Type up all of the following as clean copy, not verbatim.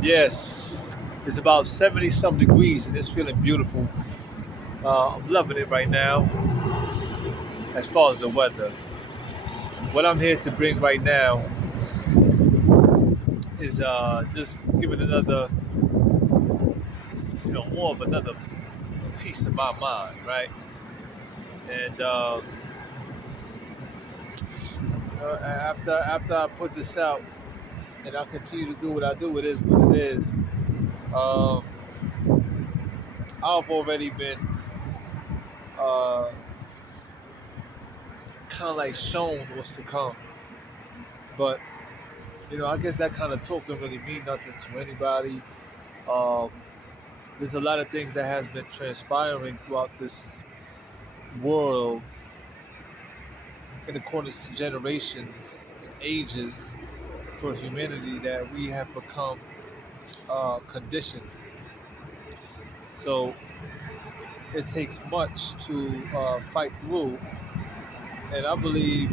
Yes, it's about 70 some degrees and it's feeling beautiful. I'm loving it right now as far as the weather. What I'm here to bring right now is just giving another, more of another piece of my mind, right? And after I put this out and I continue to do what I do, it is what it is. Um, I've already been uh, kind of like shown what's to come, but I guess that kind of talk don't really mean nothing to anybody. Um, there's a lot of things that has been transpiring throughout this world in accordance to generations and ages for humanity that we have become conditioned. So it takes much to fight through, and I believe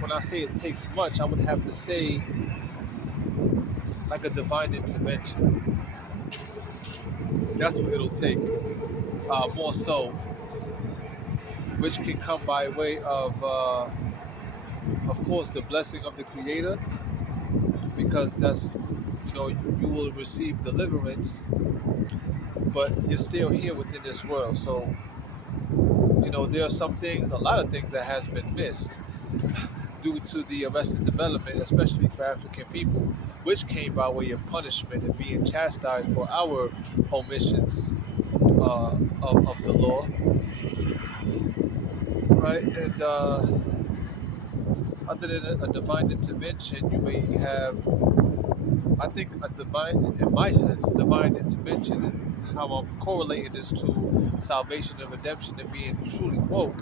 when I say it takes much, I would have to say like a divine intervention. That's what it'll take, more so, which can come by way of course, the blessing of the Creator, because that's you will receive deliverance, but you're still here within this world. So there are some things, a lot of things that has been missed due to the arrested development, especially for African people, which came by way of punishment and being chastised for our omissions of the law, right? And other than a divine intervention, you may have, I think, a divine, in my sense, divine intervention, and how I'm correlating this to salvation and redemption and being truly woke.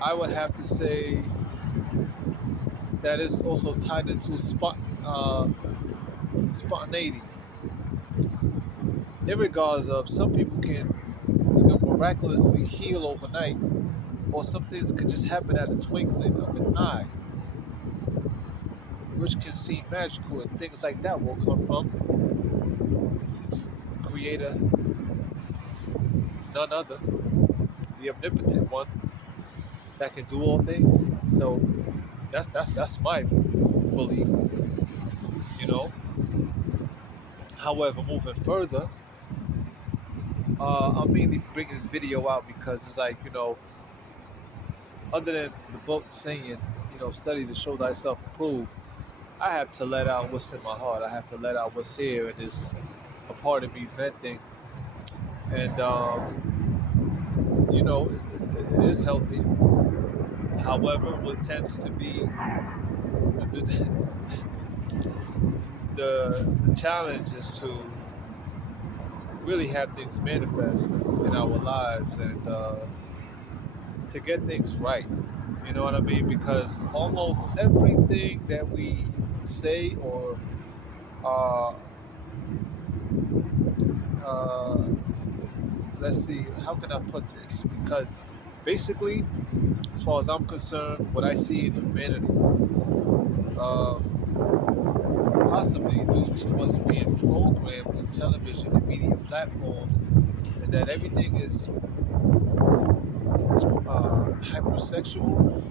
I would have to say that is also tied into spontaneity. In regards of some people can, miraculously heal overnight, or some things could just happen at a twinkling of an eye, which can seem magical, and things like that will come from the Creator, none other, the omnipotent one that can do all things. So that's my belief. You know. However, moving further, I'm mainly bringing this video out because it's like other than the book saying study to show thyself approved, I have to let out what's in my heart. I have to let out what's here, and it's a part of me venting. And it is healthy. However, what tends to be the, the challenge is to really have things manifest in our lives, and to get things right. You know what I mean? Because almost everything that we say or uh, uh, let's see, how can I put this? Because basically, as far as I'm concerned, what I see in humanity, uh, possibly due to what's being programmed through television and media platforms, is that everything is hypersexual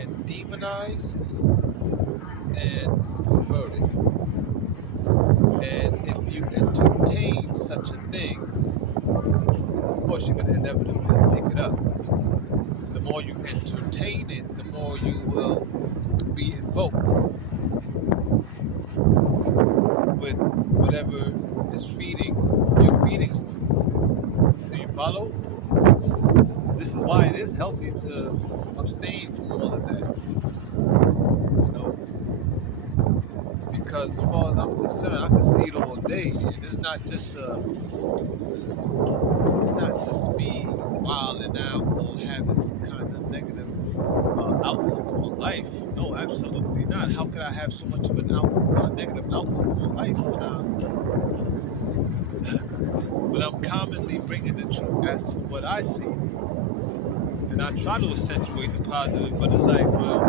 and demonized and perverted. And if you entertain such a thing, of course you're going to inevitably pick it up. The more you entertain it, the more you will be invoked with whatever is you're feeding on. Do you follow? This is why it is healthy to abstain from all of that, because as far as I'm concerned, I can see it all day. And it's not just me wilding out or having some kind of negative outlook on life. No, absolutely not. How could I have so much of an negative outlook on life when I'm commonly bringing the truth as to what I see? And I try to accentuate the positive, but it's like, well,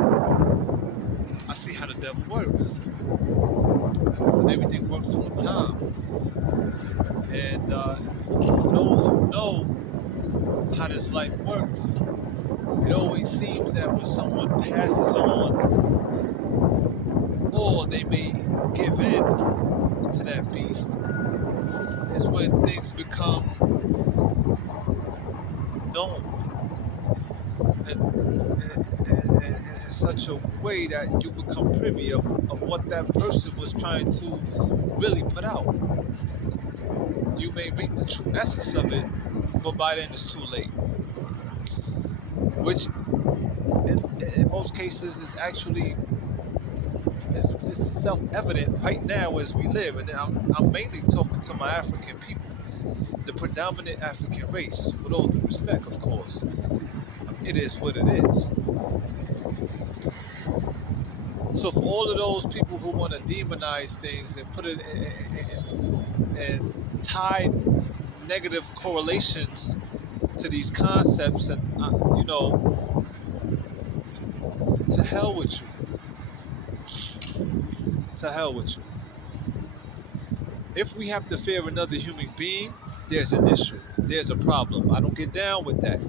I see how the devil works. Everything works on time. And for those who know how this life works, it always seems that when someone passes on, or they may give in to that beast, is when things become known in such a way that you become privy of what that person was trying to really put out. You may reap the true essence of it, but by then it's too late. Which, in most cases, is actually is self-evident right now as we live. And I'm mainly talking to my African people, the predominant African race, with all due respect, of course. It is what it is. So for all of those people who want to demonize things and put it and tie negative correlations to these concepts, and to hell with you. To hell with you. If we have to fear another human being, there's an issue. There's a problem. I don't get down with that.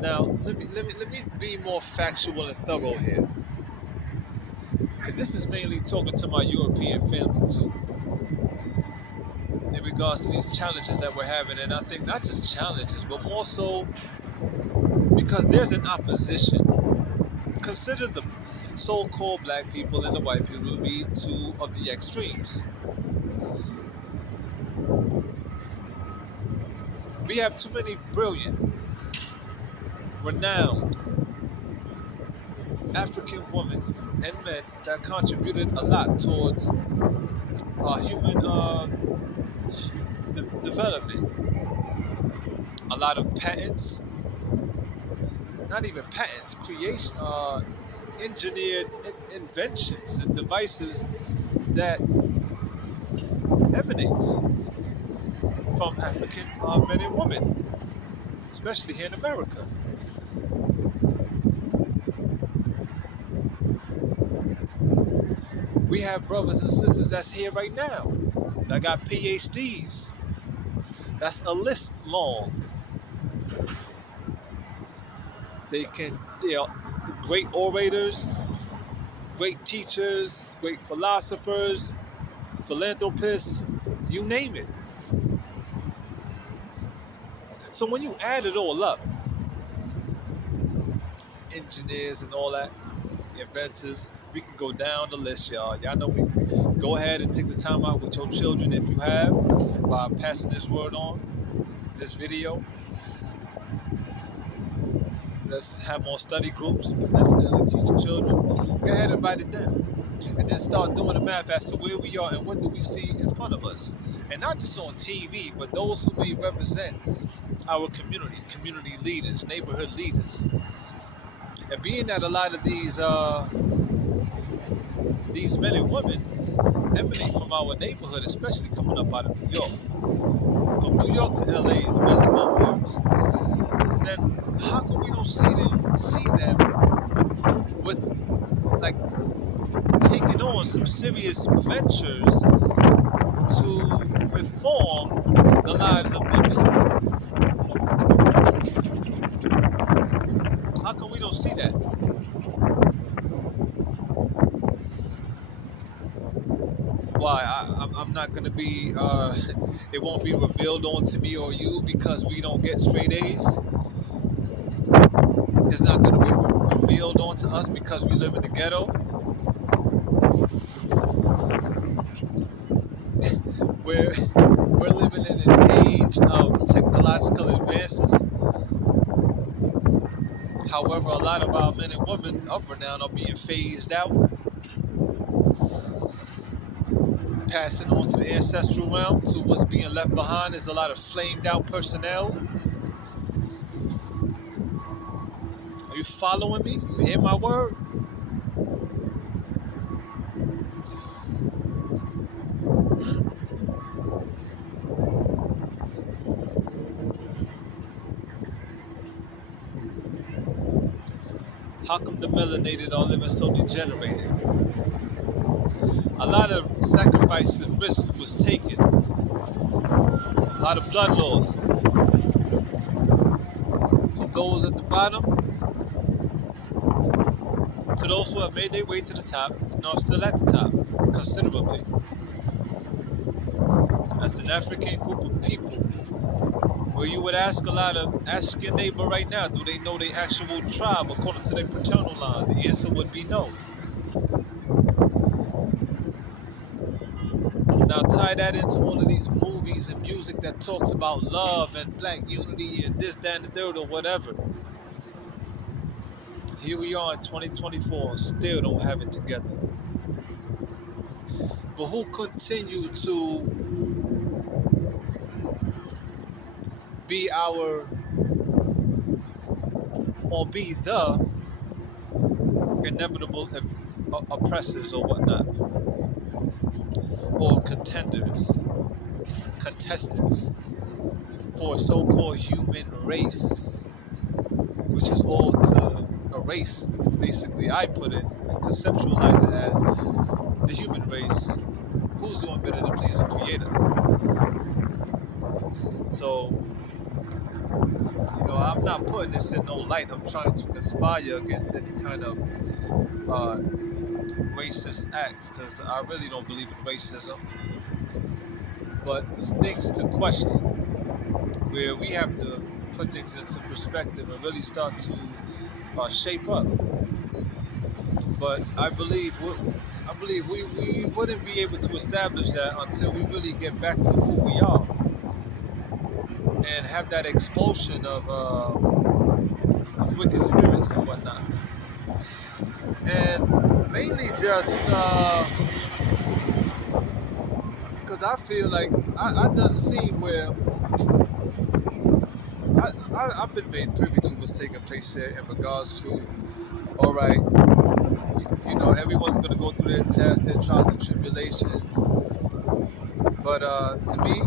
Now, let me be more factual and thorough here. And this is mainly talking to my European family too, in regards to these challenges that we're having. And I think not just challenges, but more so because there's an opposition. Consider the so-called black people and the white people to be two of the extremes. We have too many brilliant, renowned African women and men that contributed a lot towards human development. A lot of patents, not even patents, creation, engineered inventions and devices that emanates from African men and women, especially here in America. We have brothers and sisters that's here right now that got PhDs. That's a list long. They are great orators, great teachers, great philosophers, philanthropists, you name it. So when you add it all up, engineers and all that, inventors, we can go down the list, y'all. Y'all know we go ahead and take the time out with your children if you have, by passing this word on, this video. Let's have more study groups, but definitely teach children. Go ahead and write it down. And then start doing the math as to where we are and what do we see in front of us. And not just on TV, but those who may represent our community leaders, neighborhood leaders. And being that a lot of these men and women emanate from our neighborhood, especially coming up out of New York. From New York to LA is the best of both worlds. Then how come we don't see them with, like, taking on some serious ventures to reform the lives of their people? How come we don't see that? Why? I'm not going to be, it won't be revealed onto me or you because we don't get straight A's. It's not going to be revealed onto us because we live in the ghetto. We're living in an age of technological advances. However, a lot of our men and women of renown are being phased out, passing on to the ancestral realm. To what's being left behind is a lot of flamed out personnel. Are you following me? You hear my word? How come the melanated are living so degenerated? a lot of sacrifice and risk was taken, a lot of blood loss from those at the bottom to those who have made their way to the top and are still at the top considerably. As an African group of people, where you would ask your neighbor right now, do they know their actual tribe according to their paternal line? The answer would be no. Now tie that into all of these movies and music that talks about love and black unity and this, that, and the third or whatever. Here we are in 2024 and still don't have it together. But who continue to be our or be the inevitable oppressors or whatnot, or contestants for a so-called human race, which is all to erase, basically. I put it and conceptualize it as the human race. Who's doing better to please the Creator? So, I'm not putting this in no light of trying to conspire against any kind of racist acts, because I really don't believe in racism. But it's things to question, where we have to put things into perspective and really start to shape up. But I believe we wouldn't be able to establish that until we really get back to who we are and have that expulsion of wicked spirits and whatnot. And mainly just because I feel like I done seen where I've been made privy to what's taking place here in regards to, all right, everyone's going to go through their tests, their trials and tribulations. But to me,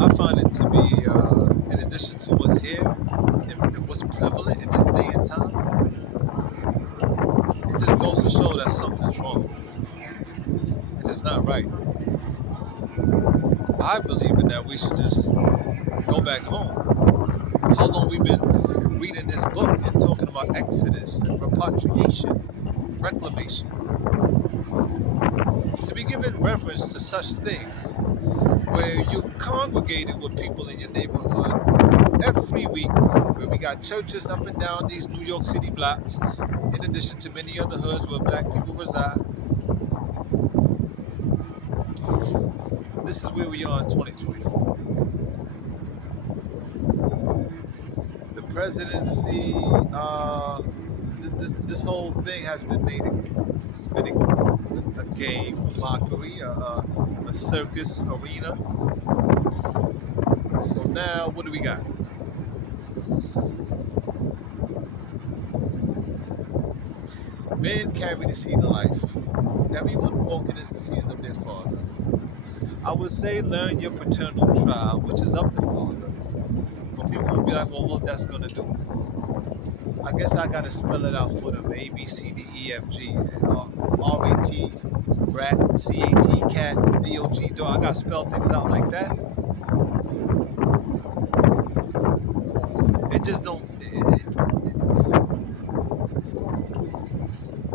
I find it to be, in addition to what's here and what's prevalent in this day and time, it just goes to show that something's wrong. And it's not right. I believe in that we should just go back home. How long we've been reading this book and talking about Exodus and repatriation, reclamation. To be given reference to such things, where you've congregated with people in your neighborhood every week, where we got churches up and down these New York City blocks, in addition to many other hoods where black people reside. This is where we are in 2024. The presidency, this whole thing has been made a game, a mockery, a circus arena. So now, what do we got? Men carry the seed of life. Everyone walking is the seeds of their father. I would say learn your paternal tribe, which is of the father. But people will be like, well, what that's going to do? I guess I got to spell it out for them. A, B, C, D, E, F, G. R-A-T, rat, C-A-T, cat, D-O-G, dog. I got to spell things out like that. It just don't...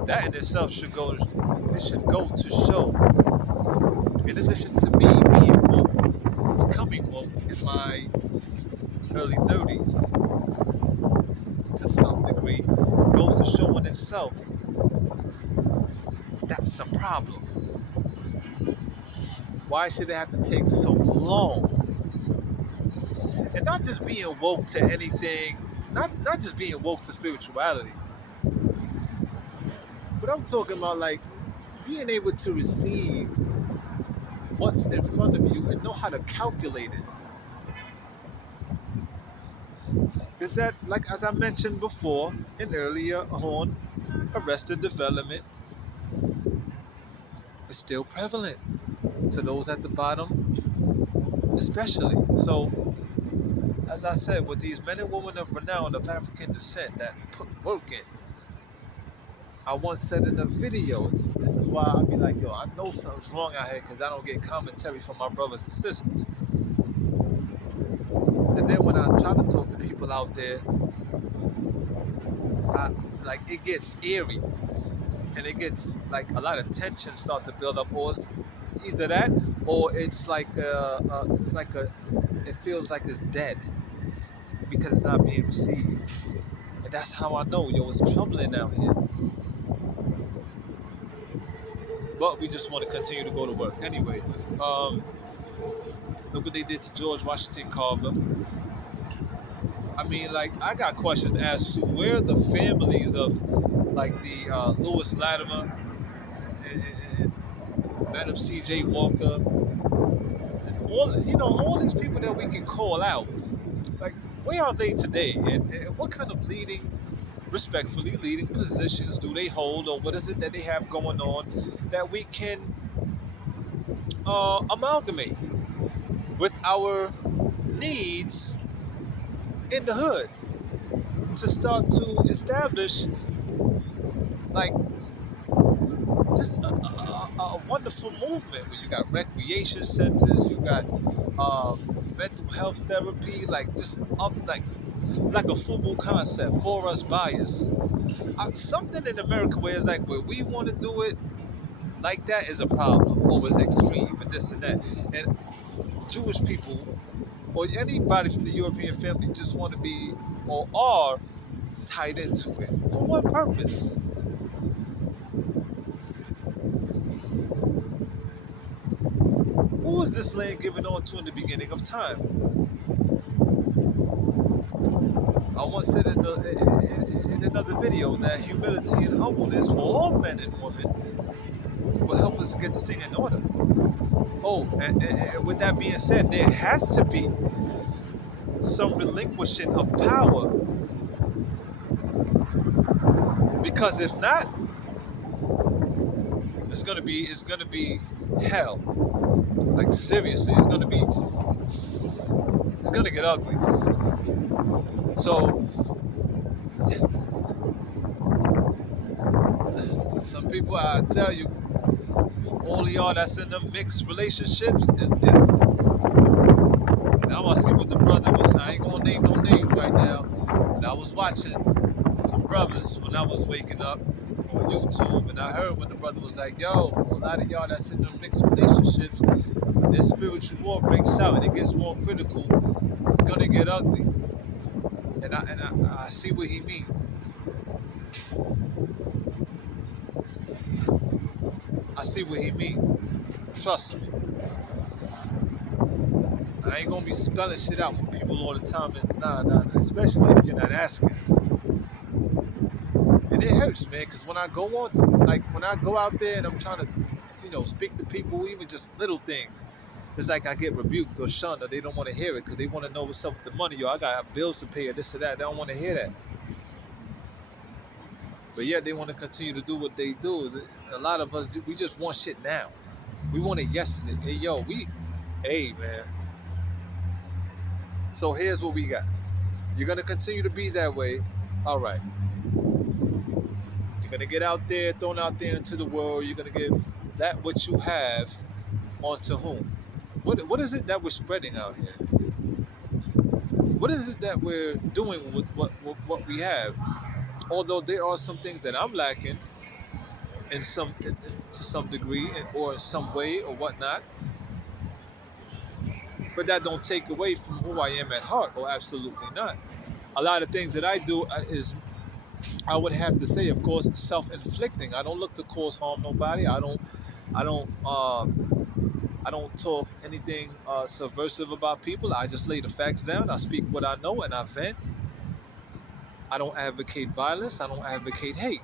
that in itself should go to show, in addition to me being woke, becoming woke in my early 30s, to some degree, goes to show in itself that's a problem. Why should it have to take so long? And not just being woke to anything, not just being woke to spirituality, but I'm talking about like being able to receive what's in front of you and know how to calculate it. Is that, like as I mentioned before in earlier on, arrested development is still prevalent to those at the bottom, especially. So, as I said, with these men and women of renown of African descent that put work in, I once said in a video, this is why I be like, yo, I know something's wrong out here because I don't get commentary from my brothers and sisters. And then when I try to talk to people out there, I, like it gets scary and it gets like a lot of tension start to build up, or it's either that or it's like it feels like it's dead because it's not being received. And that's how I know, yo, it's troubling out here. But we just want to continue to go to work. Anyway, look what they did to George Washington Carver. I mean, like, I got questions as to where the families of, like, the Lewis Latimer and Madam C.J. Walker, and all these people that we can call out. Like, where are they today? And what kind of respectfully leading positions do they hold, or what is it that they have going on that we can amalgamate with our needs in the hood to start to establish like just a wonderful movement where you got recreation centers, you got mental health therapy, like just up like a football concept for us buyers. Something in America where it's like where we want to do it like that is a problem, or is extreme and this and that. And Jewish people or anybody from the European family just want to be or are tied into it. For what purpose? Who was this land given on to in the beginning of time? I once said in another video that humility and humbleness for all men and women will help us get this thing in order. Oh, and with that being said, there has to be some relinquishing of power, because if not, it's gonna be hell. Like seriously, it's gonna get ugly. So some people, I tell you, all of y'all that's in them mixed relationships, I want to see what the brother was. I ain't gonna name no names right now. And I was watching some brothers when I was waking up on YouTube, and I heard when the brother was like, "Yo, for a lot of y'all that's in them mixed relationships, when this spiritual war breaks out and it gets more critical, it's gonna get ugly." And I see what he means. I see what he means. Trust me. I ain't gonna be spelling shit out for people all the time, and nah, especially if you're not asking. And it hurts, man, because when I go on to, like, when I go out there and I'm trying to, speak to people, even just little things, it's like I get rebuked or shunned, or they don't want to hear it because they want to know what's up with the money. Yo, I got bills to pay, or this or that. They don't want to hear that. But yet they want to continue to do what they do. A lot of us, we just want shit now. We want it yesterday. Hey, man. So here's what we got. You're going to continue to be that way. All right. You're going to get out there, thrown out there into the world. You're going to give that what you have onto whom? What is it that we're spreading out here? What is it that we're doing with what we have? Although there are some things that I'm lacking to some degree or in some way or whatnot, but that don't take away from who I am at heart, or absolutely not. A lot of things that I do is, I would have to say, of course, self-inflicting. I don't look to cause harm nobody. I don't talk anything subversive about people. I just lay the facts down. I speak what I know and I vent. I don't advocate violence. I don't advocate hate.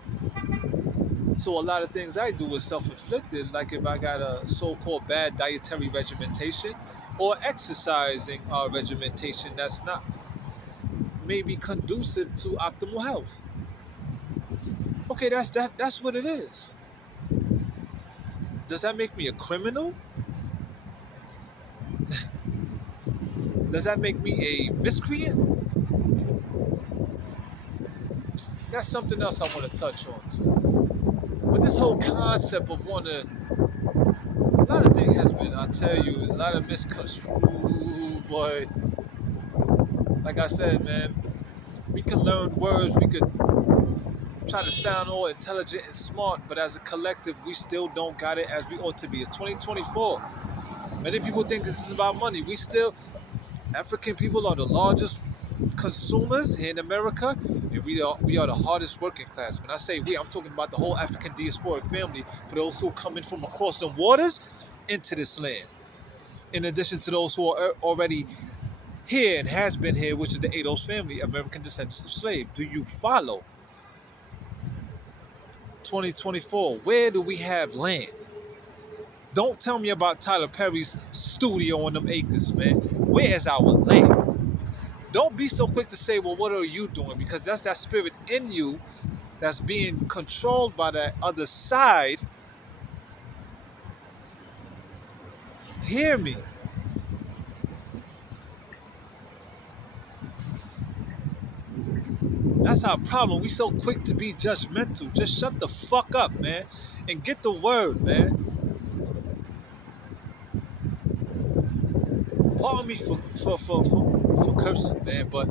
So a lot of things I do is self-inflicted, like if I got a so-called bad dietary regimentation or exercising regimentation that's not maybe conducive to optimal health. Okay, that's what it is. Does that make me a criminal? Does that make me a miscreant? that's something else I want to touch on too. But this whole concept of wanting, a lot of things has been, I tell you, a lot of misconstrued, boy. Like I said, man, we can learn words, we could try to sound all intelligent and smart, but as a collective, we still don't got it as we ought to be. It's 2024. Many people think this is about money. We still, African people are the largest consumers here in America, and we are the hardest working class. When I say we, I'm talking about the whole African diasporic family, for those who are coming from across the waters into this land. In addition to those who are already here and has been here, which is the Ados family, American descendants of slaves. Do you follow? 2024, where do we have land? Don't tell me about Tyler Perry's studio on them acres, man. Where is our land? Don't be so quick to say, well, what are you doing? Because that's that spirit in you that's being controlled by that other side. Hear me. That's our problem. We so quick to be judgmental. Just shut the fuck up, man, and get the word, man. Pardon me for cursing, man, but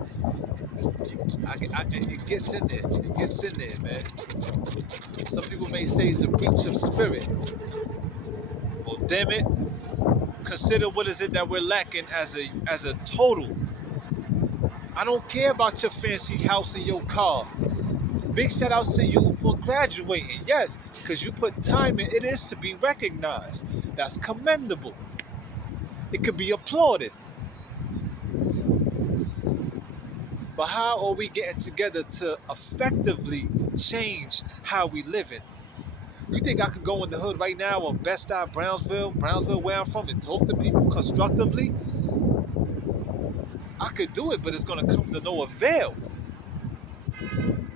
it gets in there. It gets in there, man. Some people may say it's a breach of spirit. Well, damn it. Consider what is it that we're lacking as a total. I don't care about your fancy house and your car. Big shout outs to you for graduating. Yes, because you put time in. It is to be recognized. That's commendable. It could be applauded. But how are we getting together to effectively change how we live in? You think I could go in the hood right now or Best Eye, Brownsville, where I'm from, and talk to people constructively? I could do it, but it's going to come to no avail.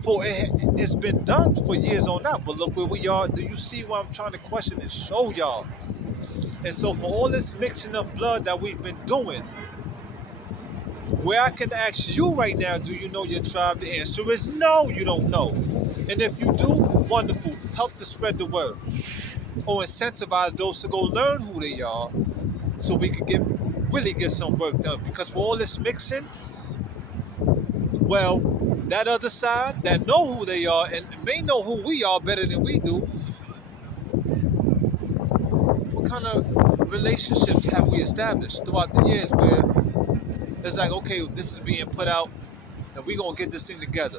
For it's been done for years on out, but look where we are. Do you see what I'm trying to question and show y'all? And so for all this mixing of blood that we've been doing, where I can ask you right now, do you know your tribe? The answer is no, you don't know. And if you do, wonderful. Help to spread the word. Or incentivize those to go learn who they are so we can really get some work done. Because for all this mixing, well, that other side that know who they are and may know who we are better than we do, what kind of relationships have we established throughout the years where it's like, okay, this is being put out and we're going to get this thing together.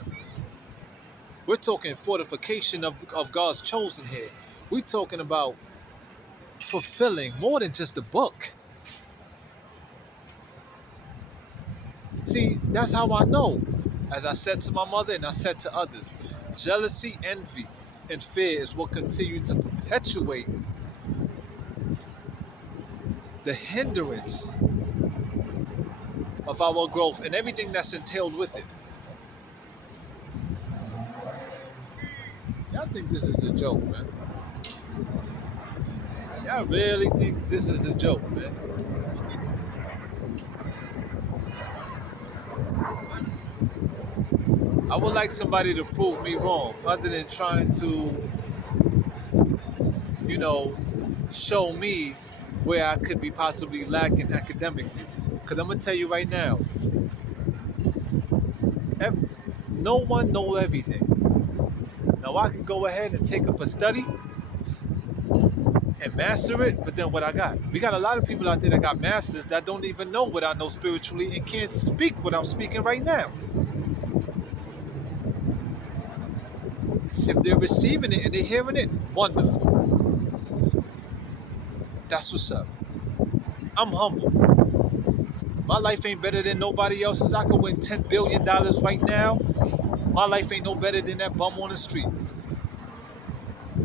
We're talking fortification of God's chosen here. We're talking about fulfilling more than just a book. See, that's how I know. As I said to my mother and I said to others, jealousy, envy, and fear is what continue to perpetuate the hindrance of our growth and everything that's entailed with it. Y'all think this is a joke, man? Y'all really think this is a joke, man? I would like somebody to prove me wrong, other than trying to, you know, show me where I could be possibly lacking academically. Because I'm going to tell you right now, no one knows everything. Now, I can go ahead and take up a study and master it, but then what I got? We got a lot of people out there that got masters that don't even know what I know spiritually and can't speak what I'm speaking right now. If they're receiving it and they're hearing it, wonderful. That's what's up. I'm humble. My life ain't better than nobody else's. I could win $10 billion right now. My life ain't no better than that bum on the street.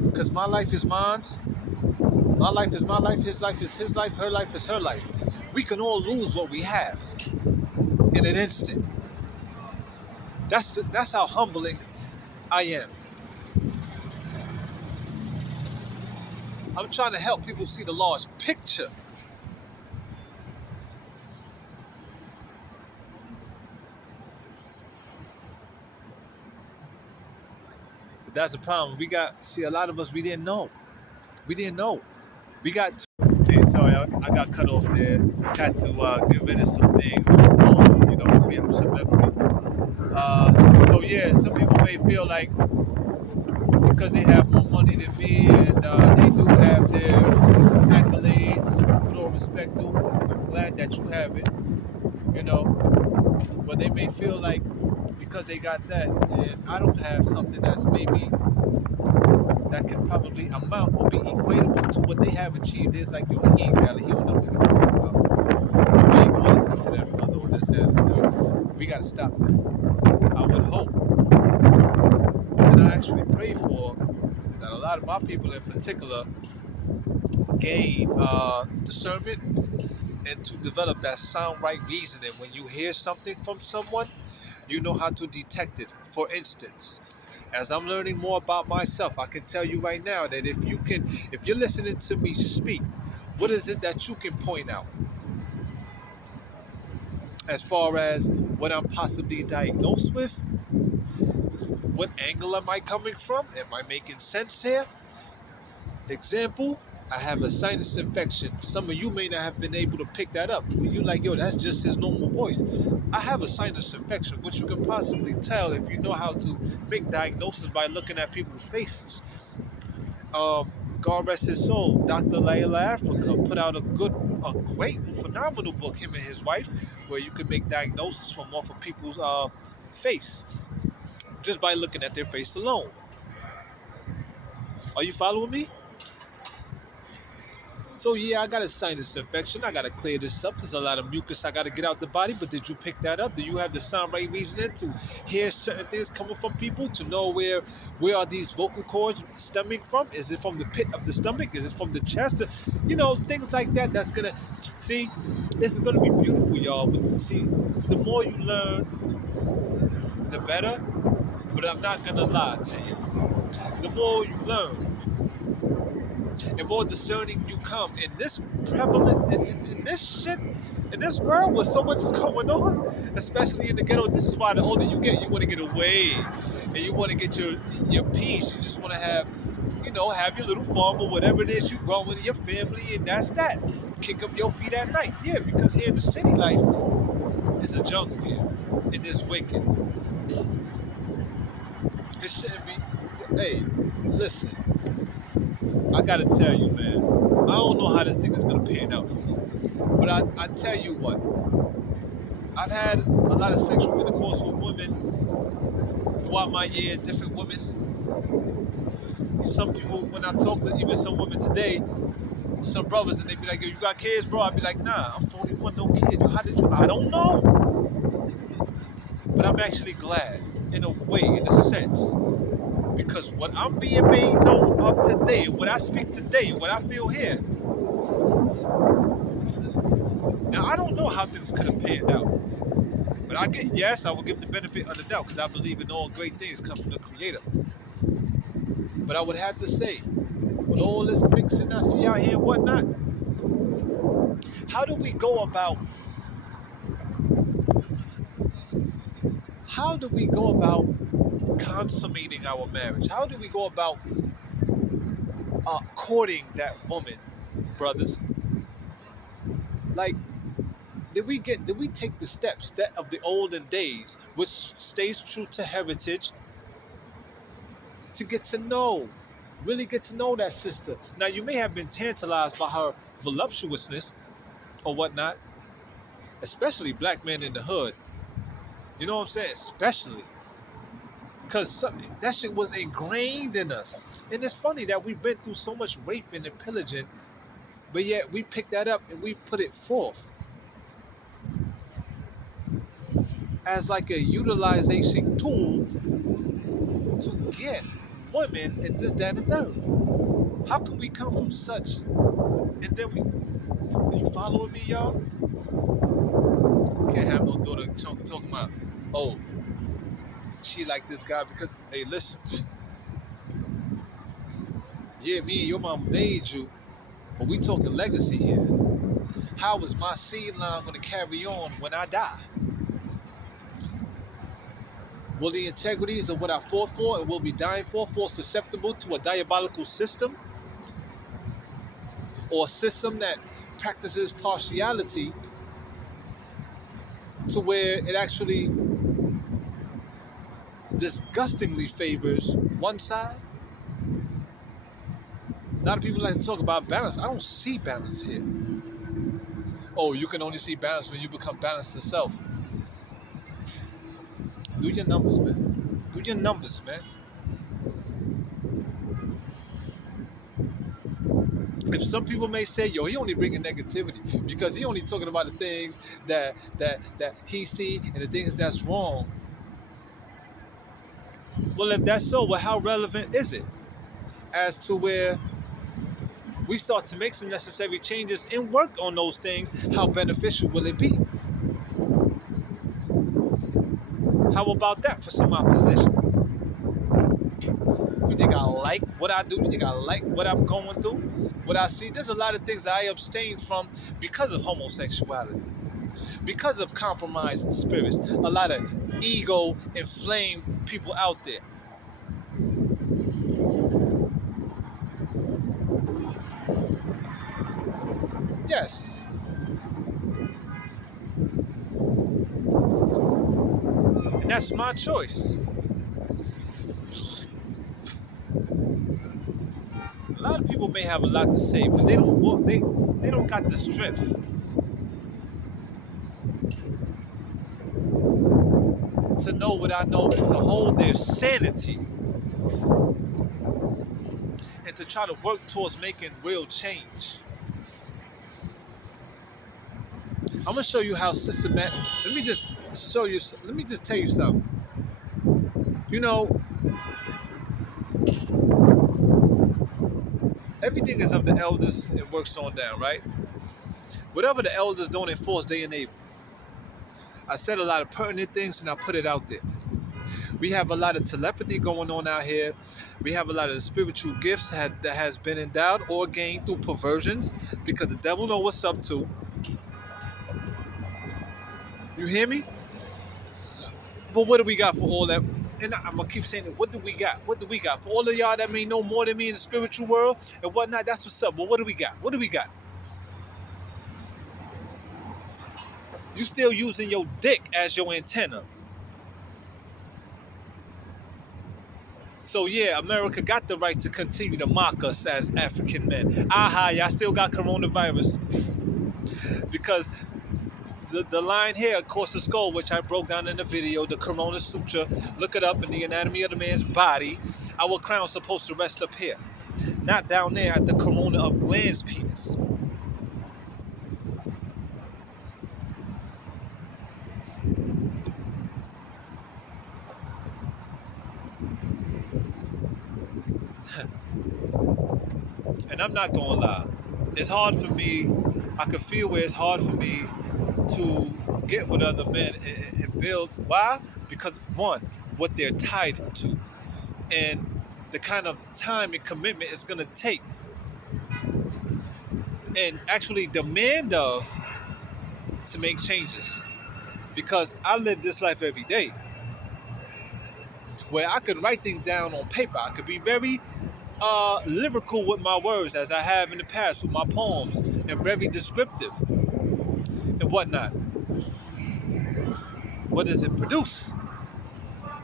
Because my life is mine. My life is my life. His life is his life. Her life is her life. We can all lose what we have in an instant. That's how humbling I am. I'm trying to help people see the large picture. That's the problem. See, a lot of us, we didn't know. We didn't know. We got. Hey, sorry, I got cut off there. Had to get rid of some things on the phone, free up some memory. So yeah, some people may feel like because they have more money than me and they do have their accolades, with all respect, though, I'm glad that you have it, you know, but they may feel like because they got that and I don't have something that's maybe that can probably amount or be equatable to what they have achieved. It's like, yo, he ain't got it. He don't know what he's talking about. I ain't gonna listen to that brother or this, that, and the third. We gotta stop that. I would hope, and I actually pray for, that a lot of my people in particular gain discernment and to develop that sound right reasoning. When you hear something from someone, you know how to detect it. For instance, as I'm learning more about myself, I can tell you right now that if you're listening to me speak, what is it that you can point out as far as what I'm possibly diagnosed with? What angle am I coming from? Am I making sense here? Example, I have a sinus infection. Some of you may not have been able to pick that up. You're like, yo, that's just his normal voice. I have a sinus infection, which you can possibly tell if you know how to make diagnosis by looking at people's faces. God rest his soul, Dr. Layla Africa put out a great, phenomenal book, him and his wife, where you can make diagnosis from off of people's face, just by looking at their face alone. Are you following me? So yeah, I got a sinus infection. I gotta clear this up. There's a lot of mucus I gotta get out the body. But did you pick that up? Do you have the sound right reasoning to hear certain things coming from people? To know where are these vocal cords stemming from? Is it from the pit of the stomach? Is it from the chest? Things like that. That's gonna see. This is gonna be beautiful, y'all. But see, the more you learn, the better. But I'm not gonna lie to you. The more you learn, and more discerning you come in this prevalent in this shit in this world where so much is going on, especially in the ghetto. This is why the older you get, you want to get away and you want to get your peace. You just want to have your little farm or whatever it is you grow with your family, and that's that. Kick up your feet at night. Yeah, because here in the city life is a jungle here, and it's wicked. It shouldn't be. Hey, listen, I gotta tell you, man, I don't know how this thing is gonna pan out for me. But I tell you what, I've had a lot of sexual intercourse with women throughout my years, different women. Some people, when I talk to even some women today, some brothers, and they be like, yo, you got kids, bro? I'd be like, nah, I'm 41, no kids. How did you? I don't know. But I'm actually glad, in a way, in a sense, because what I'm being made known of today, what I speak today, what I feel here, now I don't know how things could have panned out. But I will give the benefit of the doubt because I believe in all great things come from the Creator. But I would have to say, with all this mixing I see out here and whatnot, how do we go about consummating our marriage? How do we go about courting that woman, brothers? Like, did we take the steps that of the olden days, which stays true to heritage, to really get to know that sister? Now, you may have been tantalized by her voluptuousness or whatnot, especially black men in the hood. You know what I'm saying? Especially. Because that shit was ingrained in us. And it's funny that we've been through so much raping and pillaging, but yet we picked that up and we put it forth as like a utilization tool to get women and this, that, and that. How can we come from such? And then are you following me, y'all? Can't have no daughter talking about, oh, she like this guy because, hey, listen, yeah, me and your mom made you, but we talking legacy here. How is my seed line going to carry on when I die? Will the integrities of what I fought for and will be dying for susceptible to a diabolical system or a system that practices partiality to where it actually disgustingly favors one side? A lot of people like to talk about balance. I don't see balance here. Oh, you can only see balance when you become balanced yourself. Do your numbers, man. Do your numbers, man. If some people may say, yo, he only bringing negativity because he only talking about the things that he see and the things that's wrong. Well, if that's so, well, how relevant is it as to where we start to make some necessary changes and work on those things? How beneficial will it be? How about that for some opposition? You think I like what I do? You think I like what I'm going through? What I see? There's a lot of things I abstain from because of homosexuality, because of compromised spirits, a lot of ego inflamed people out there. Yes, and that's my choice. A lot of people may have a lot to say, but they don't walk. They don't got the strength to know what I know and to hold their sanity and to try to work towards making real change. I'm gonna show you how systematic. Let me just show you. Let me just tell you something. You know, everything is of the elders and works on down, right? Whatever the elders don't enforce, they enable. I said a lot of pertinent things and I put it out there. We have a lot of telepathy going on out here. We have a lot of spiritual gifts that has been endowed or gained through perversions because the devil knows what's up to. You hear me? But what do we got for all that? And I'm gonna keep saying it. What do we got? What do we got for all of y'all that may know more than me in the spiritual world and whatnot? That's what's up. But what do we got? What do we got? You still using your dick as your antenna. So yeah, America got the right to continue to mock us as African men. Aha, y'all still got coronavirus. Because the line here across the skull, which I broke down in the video, the Corona Sutra, look it up in the anatomy of the man's body. Our crown's supposed to rest up here, not down there at the corona of Gland's penis. And I'm not gonna lie, it's hard for me. I can feel where it's hard for me to get with other men and build. Why? Because one, what they're tied to, and the kind of time and commitment it's gonna take, and actually demand of to make changes. Because I live this life every day, where I could write things down on paper. I could be very lyrical with my words, as I have in the past with my poems, and very descriptive and whatnot. What does it produce?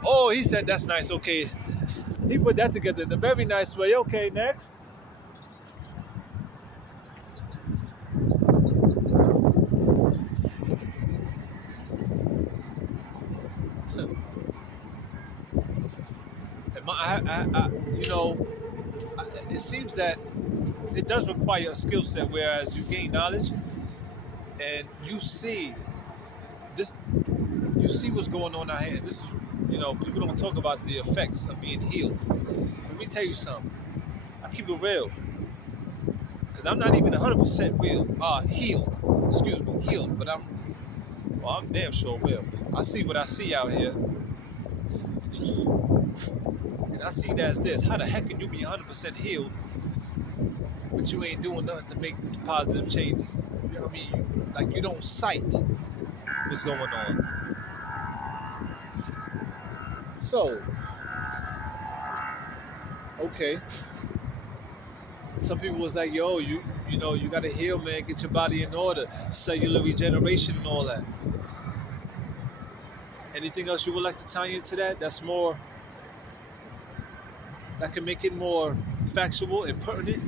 Oh, he said that's nice. Okay, he put that together in a very nice way. Okay, next. You know, it seems that it does require a skill set, whereas you gain knowledge and you see this, you see what's going on out here. And this is, people don't talk about the effects of being healed. Let me tell you something. I keep it real, because I'm not even 100% real. Healed. Excuse me, healed. But I'm damn sure real. I see what I see out here. And I see that as this. How the heck can you be 100% healed, but you ain't doing nothing to make positive changes? You know what I mean? Like, you don't cite what's going on. So, okay. Some people was like, yo, you know, you gotta heal, man, get your body in order, cellular regeneration and all that. Anything else you would like to tie into that? That's more that can make it more factual and pertinent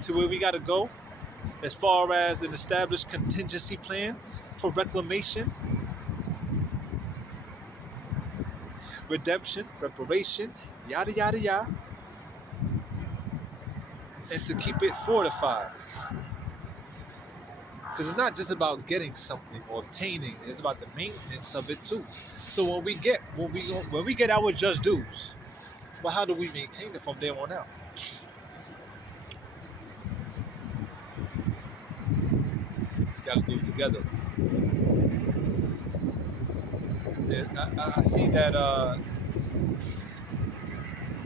to where we gotta go as far as an established contingency plan for reclamation, redemption, reparation, yada yada yada, and to keep it fortified. Because it's not just about getting something or obtaining; it's about the maintenance of it too. So when we get our just dues, well, how do we maintain it from there on out? Got to do it together. I see that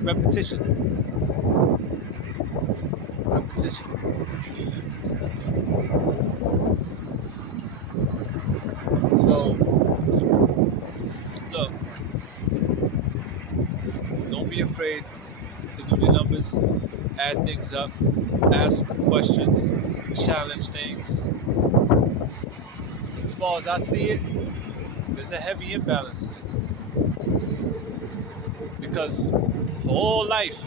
repetition, repetition. So look, don't be afraid to do the numbers, add things up, ask questions, challenge things. As far as I see it, there's a heavy imbalance here. Because for all life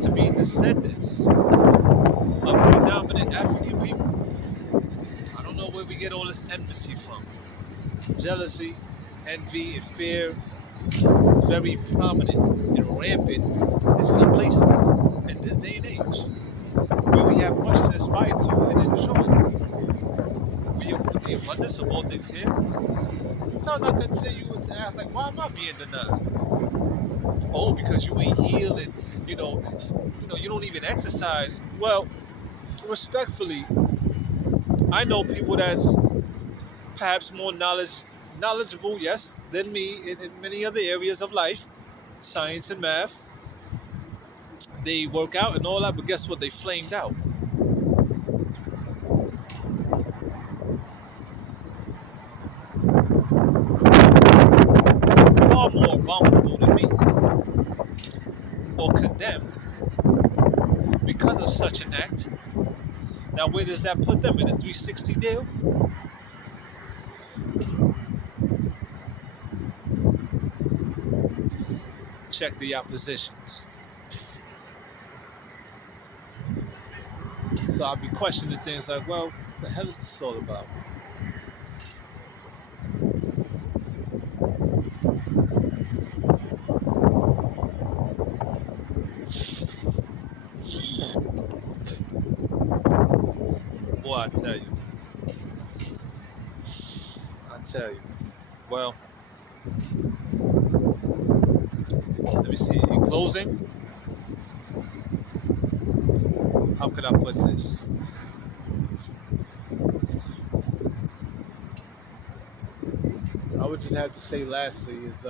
to be descendants of predominant African people, I don't know where we get all this enmity from. Jealousy, envy, and fear is very prominent and rampant in some places in this day and age, where we have much to aspire to and enjoy. With the abundance of all things here, sometimes I continue to ask, like, why am I being denied? Oh, because you ain't healing, you don't even exercise. Well, respectfully, I know people that's perhaps more knowledgeable, yes, than me in many other areas of life, science and math. They work out and all that, but guess what? They flamed out. Far more abominable than me, or condemned because of such an act. Now, where does that put them in a 360 deal? Check the oppositions. So I'll be questioning things like, well, what the hell is this all about? Boy, I tell you. I tell you. Well, let me see. In closing, how could I put this? I would just have to say lastly is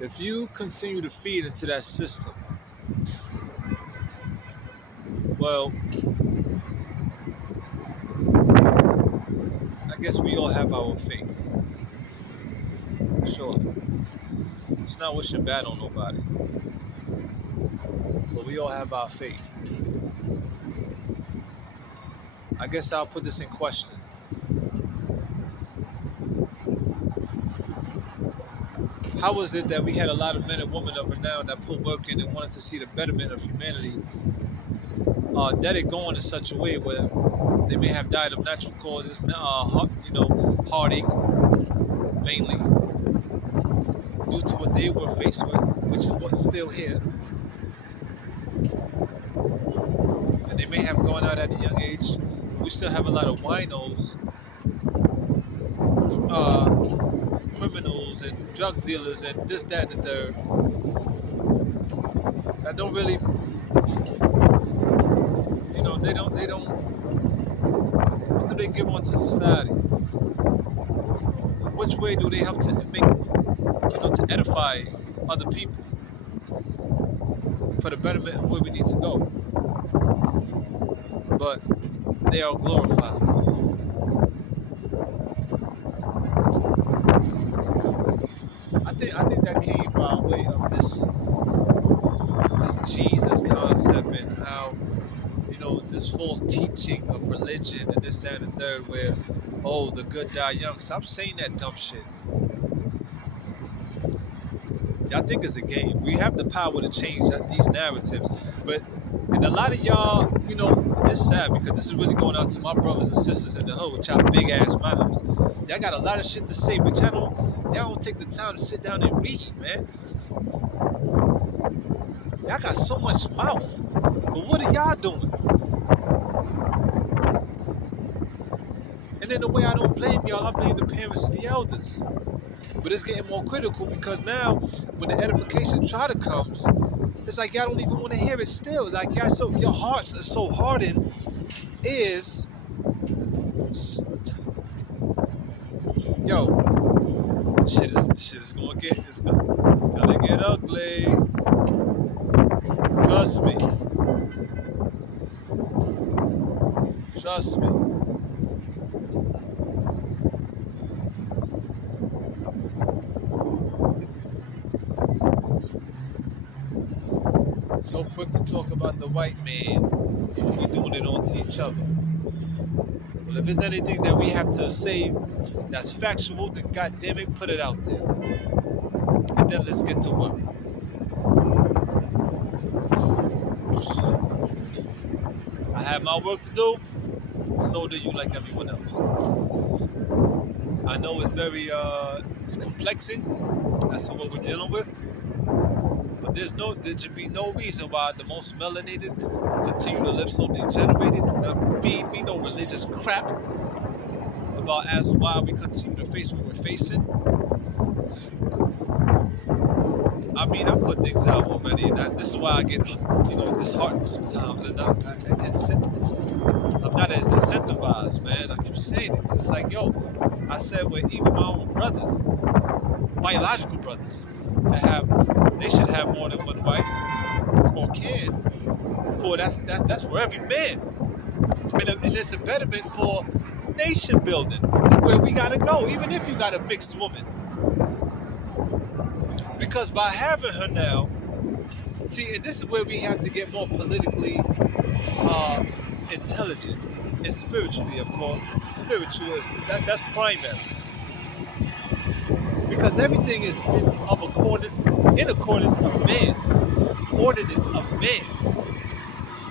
if you continue to feed into that system, well, I guess we all have our fate. Surely. It's not wishing bad on nobody, but we all have our fate. I guess I'll put this in question. How was it that we had a lot of men and women of renown that put work in and wanted to see the betterment of humanity, let it go in such a way where they may have died of natural causes, heartache mainly, due to what they were faced with, which is what's still here. And they may have gone out at a young age. We still have a lot of winos, criminals, and drug dealers, and this, that, and the third, that don't really, they don't, what do they give onto society? Which way do they help to make, to edify other people for the betterment of where we need to go? But they are glorified. that came by way of this Jesus concept and how this false teaching of religion and this, that, and the third, where the good die young. Stop saying that dumb shit. Y'all think it's a game. We have the power to change these narratives, but and a lot of y'all, it's sad because this is really going out to my brothers and sisters in the hood with y'all big ass mouths. Y'all got a lot of shit to say, but y'all don't take the time to sit down and read, man. Y'all got so much mouth, but what are y'all doing? And in a way, I don't blame y'all. I blame the parents and the elders. But it's getting more critical because now, when the edification try to comes, it's like y'all don't even want to hear it still. Like your hearts are so hardened. Shit is gonna get ugly. Trust me. Trust me. So quick to talk about the white man, we doing it onto each other. Well, if there's anything that we have to say that's factual, then goddamn it, put it out there. And then let's get to work. I have my work to do, so do you, like everyone else. I know it's very it's complexing as to what we're dealing with. But there should be no reason why the most melanated continue to live so degenerated. Do not feed me no religious crap about as why we continue to face what we're facing. I mean, I put things out already, and this is why I get, disheartened sometimes, and I'm not as incentivized, man. I keep saying it. It's like, I said with even my own brothers, biological brothers, they should have more than one wife, or can. That's for every man, and it's a betterment for nation building, where we gotta go, even if you got a mixed woman. Because by having her now, see, and this is where we have to get more politically intelligent, and spiritually, of course. Spiritual that's primary. Because everything is in accordance of man, ordinance of man.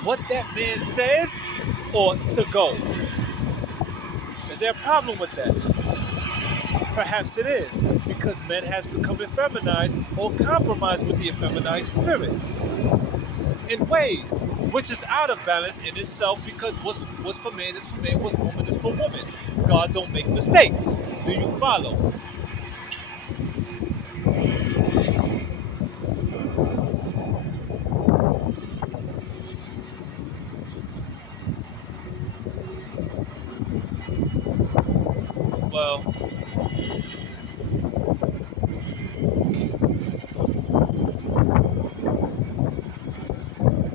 What that man says ought to go. Is there a problem with that? Perhaps it is, because man has become effeminized or compromised with the effeminized spirit in ways which is out of balance in itself, because what's for man is for man, what's woman is for woman. God don't make mistakes. Do you follow? Well,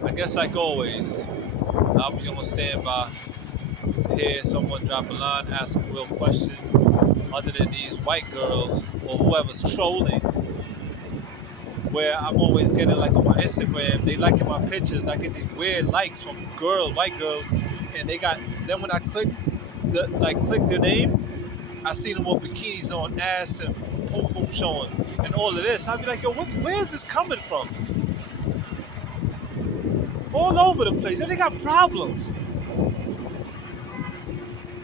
I guess like always, I'll be on standby to hear someone drop a line, ask a real question, other than these white girls or whoever's trolling, where I'm always getting, like on my Instagram, they liking my pictures. I get these weird likes from white girls, and then when I click their name, I see them with bikinis on, ass and pum pum showing, and all of this. I'd be like, where is this coming from? All over the place, and they got problems.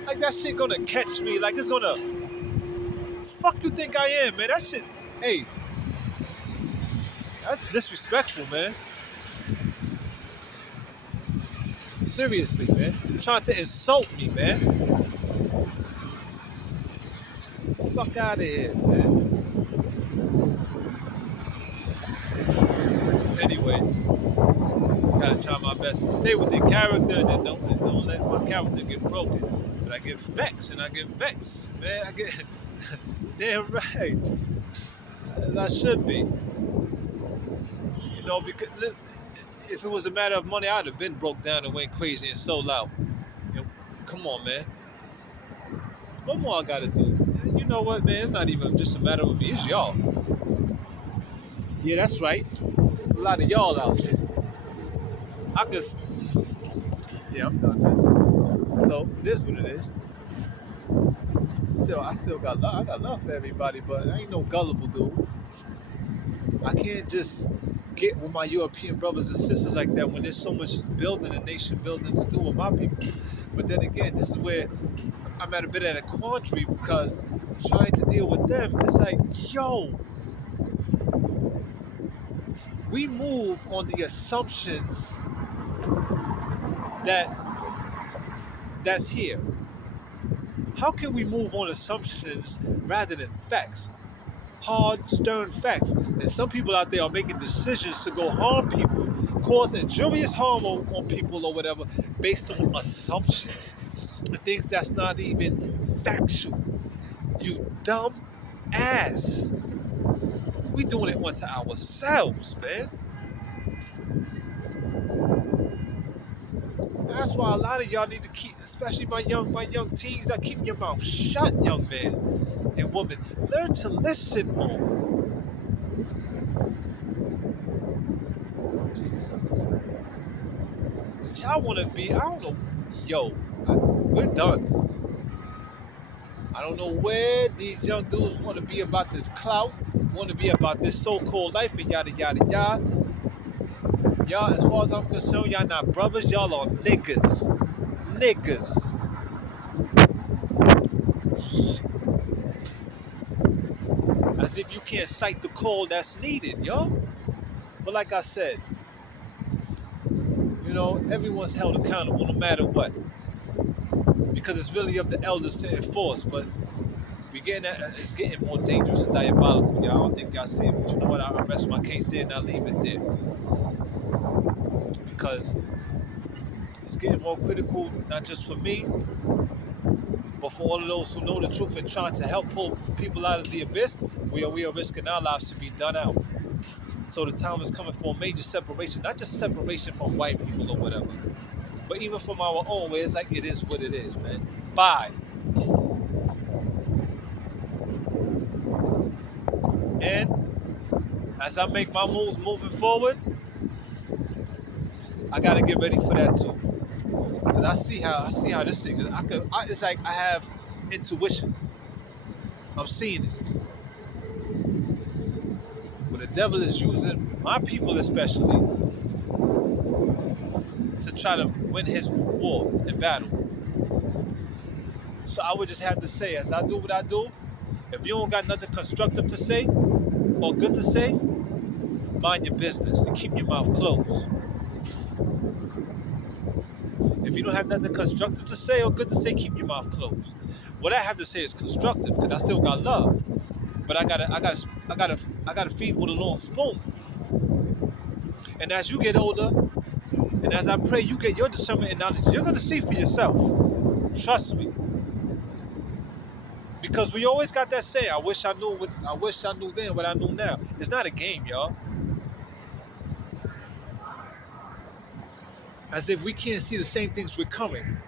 Like that shit gonna catch me, like it's gonna, fuck you think I am, man? That shit, hey, that's disrespectful, man. Seriously, man. You're trying to insult me, man. Fuck out of here, man. Anyway, gotta try my best to stay with the character, and don't let my character get broken. But I get vexed, man. I get damn right, as I should be. Because if it was a matter of money, I'd have been broke down and went crazy and sold out. Come on, man. What more I gotta do? You know what, man? It's not even just a matter of me. It's y'all. Yeah, that's right. There's a lot of y'all out there. I just, yeah, I'm done, man. So it is what it is. Still, I still got love. I got love for everybody, but I ain't no gullible dude. I can't just get with my European brothers and sisters like that when there's so much building and nation building to do with my people. But then again, this is where I'm at a bit at a quandary because trying to deal with them, it's like, yo, we move on the assumptions that that's here. How can we move on assumptions rather than facts? Hard, stern facts. And some people out there are making decisions to go harm people, cause injurious harm on people or whatever, based on assumptions. Things that's not even factual. You dumb ass. We doing it onto ourselves, man. That's why a lot of y'all need to keep, especially my young teens, that keep your mouth shut, young man and woman. Learn to listen more. What y'all want to be, I don't know. Yo, we're done. I don't know where these young dudes want to be about this clout, want to be about this so-called life and yada yada yada. Y'all, as far as I'm concerned, y'all not brothers, y'all are niggas. Niggas. As if you can't cite the call that's needed, yo. But like I said, everyone's held accountable no matter what. Because it's really up to elders to enforce, but it's getting more dangerous and diabolical, y'all. I don't think y'all see it, but you know what? I'll rest my case there and I'll leave it there. Because it's getting more critical, not just for me, but for all of those who know the truth and trying to help pull people out of the abyss, we are risking our lives to be done out. So the time is coming for a major separation, not just separation from white people or whatever, but even from our own, where it's like it is what it is, man. Bye. And as I make my moves moving forward, I gotta get ready for that too. Cause I see how this thing is. It's like I have intuition. I'm seeing it. But the devil is using my people especially to try to win his war and battle. So I would just have to say, as I do what I do, if you don't got nothing constructive to say or good to say, mind your business and keep your mouth closed. If you don't have nothing constructive to say or good to say, keep your mouth closed. What I have to say is constructive because I still got love, but I gotta feed with a long spoon. And as you get older, and as I pray you get your discernment and knowledge, you're gonna see for yourself. Trust me. Because we always got that saying, I wish I knew then what I knew now. It's not a game, y'all. As if we can't see the same things we're coming.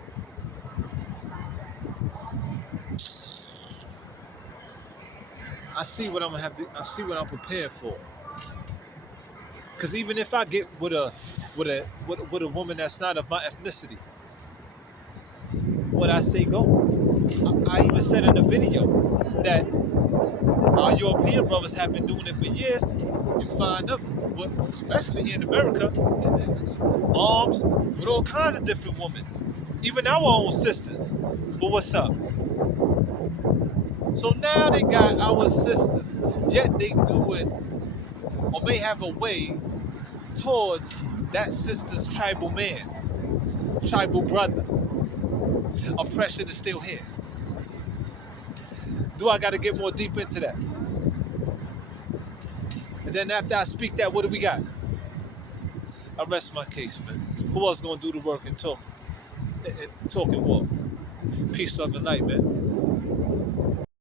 I see what I'm prepared for. Because even if I get with a woman that's not of my ethnicity, what I say go. I even said in the video that our European brothers have been doing it for years. You find them, especially here in America, arms with all kinds of different women, even our own sisters. But what's up? So now they got our sister, yet they do it, or may have a way towards that sister's tribal man, tribal brother. Oppression is still here. Do I got to get more deep into that? And then after I speak that, what do we got? I rest my case, man. Who else gonna do the work and talk and walk? Peace, love, and light, man.